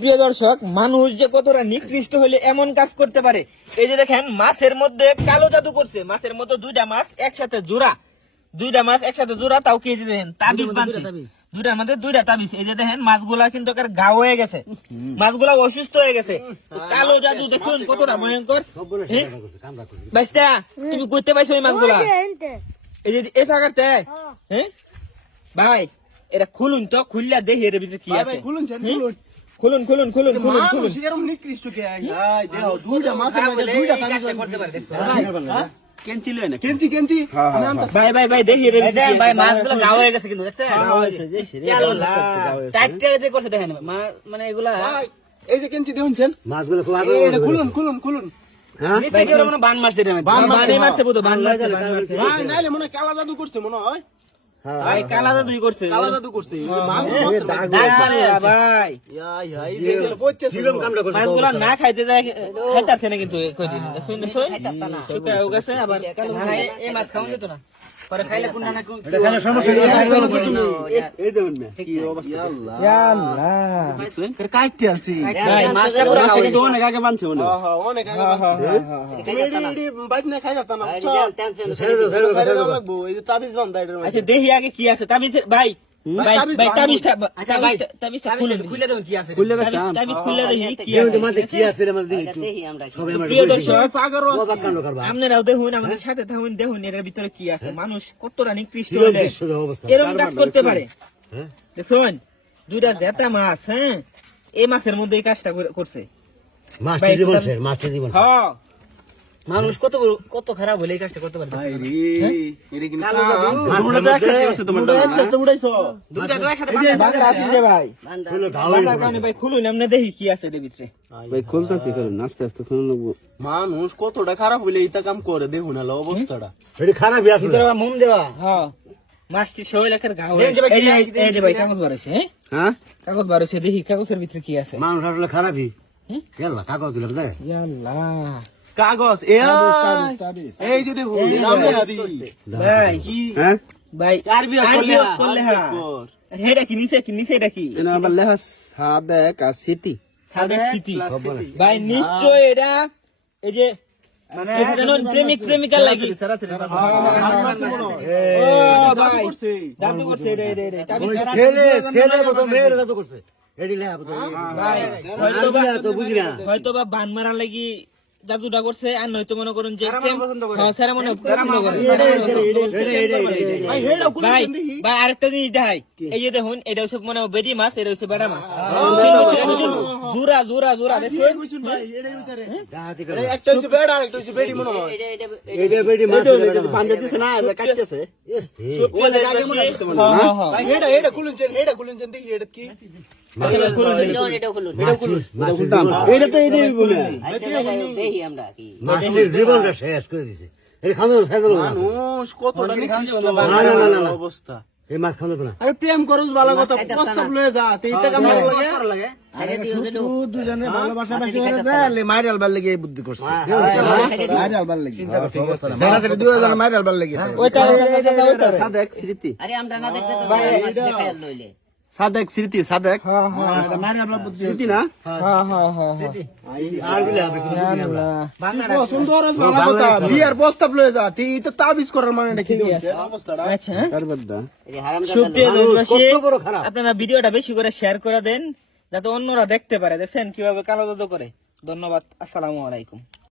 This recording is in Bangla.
সুপ্রিয় দর্শক, মানুষ যে কতটা নিকৃষ্ট হলে এমন কাজ করতে পারে। এই যে দেখেন, মাছের মধ্যে কালো জাদু করছে। মাছের মধ্যে দুইটা মাছ একসাথে জোড়া, তাও কি যে দেখেন তাবিজ বাঁধছে, দুইটার মধ্যে দুইটা তাবিজ। এই যে দেখেন, মাছগুলা কিন্তু ঘা হয়ে গেছে, মাছগুলা অসুস্থ হয়ে গেছে। কালো জাদু দেখুন কতটা ভয়ঙ্কর। বাইস্তা, তুমি করতে পাইছো ওই মাছগুলা? এই যে এ ফাঁকাতে, হ্যাঁ ভাই, এটা খুলুন তো, খুললা দেখি এর ভিতরে কি আছে। খুলুন। নিকৃষ্ট কে দুইটা মাছের মধ্যে দুইটা করতে পারে। কেঞ্চি লয় না, কেঞ্চি ভাই দেখি এর ভিতরে ভাই মাছগুলো গা হয়ে গেছে কিন্তু দেখছেন, টাইট যে করছে দেখেন, মানে এগুলা এই যে কেঞ্চি দেখুন মাছগুলো খুলুন। বান মারছে, নাইলে মনে হয় কালা জাদু করছে, মনে হয় ভাই কালা জাদু করছে। মাছগুলা না খাইতে যায়, খাইতাছে না কিন্তু আবার এই মাছ খাওয়া যেত না, পরে খাইলে কোনটা না মাছটা পুরো অনেক আগে বানছে, অনেক আগে খাই যেত না। এই যে তাবিজ বান্ধা, আচ্ছা দেখি আগে কি আছে তাবিজ। ভাই তাবিজটা খুলে দেবেন কি আছে, তাবিজ খুলে দেখি কি আছে। প্রিয় দর্শক, আপনারাও দেখুন, আমাদের সাথে থাকুন, দেখুন এর ভিতরে কি আছে। মানুষ কতটা নিকৃষ্ট হলে এরকম কাজ করতে পারে। দেখুন দুইটা জেতা মাছ, হ্যাঁ, এই মাছের মধ্যে এই কাজটা করছে। মানুষ কত খারাপ হলে এই কাজটা করতে পারে। ভাই খুলুন, আমরা দেখি কি আছে এর ভিতরে। ভাই খুলতেছি, আস্তে আস্তে খুলুন। মানুষ কতটা খারাপ হইলে এইটা কাম করে, দেখুন অবস্থাটা খারাপ। মোম দেওয়া, হ্যাঁ, মাছটি শরীর একের ঘা হয়ে গেছে। এই যে ভাই কাগজ বাড়াইছে, হ্যাঁ কাগজ বাড়াইছে, দেখি কাগজের ভিতরে কি আছে। মানুষ আসলে খারাপই, কাগজ দিলাম কাগজ, এই যে দেখুন ভাই করলে এটা কি নিচে এটা কি আবার লেখা সাদেক আর স্মৃতি। ভাই নিশ্চয় এটা এই যে প্রেমিক প্রেমিকার লাগি হয়তো বা বান মারার লাগি জাদুটা করছে, আর নয়তো মনে করুন যে ভাই আরেকটা জিনিস দেখাই। এই যে দেখুন, এটা হচ্ছে মনে হয় বেডি মাছ, এটা হচ্ছে বেড়া মাছ, জোড়া দেখছেন। জীবনটা শেষ করে দিছে অবস্থা। এই মাছ খাওয়া না, আরে প্রেম করুস ভালো কথা, প্রস্তাব লয়ে যা, দুজনে ভালোবাসা বেশি হয়ে যায়, মাইরাল বার লেগে বুদ্ধি করছে, মাইরাল বার লেগে মাইরাল বার লেগে সাদেক স্মৃতি। আরে আমরা না দেখতে তো দেখাই লইলে সাদেক স্মৃতি, সাদেক স্মৃতি না, সুন্দর বিয়ার প্রস্তাব লয়ে যা, তুই তো তাবিজ করার মানে আপনারা ভিডিওটা বেশি করে শেয়ার করে দেন, যাতে অন্যরা দেখতে পারে। দেখছেন কিভাবে কালো জাদু করে। ধন্যবাদ, আসসালামু আলাইকুম।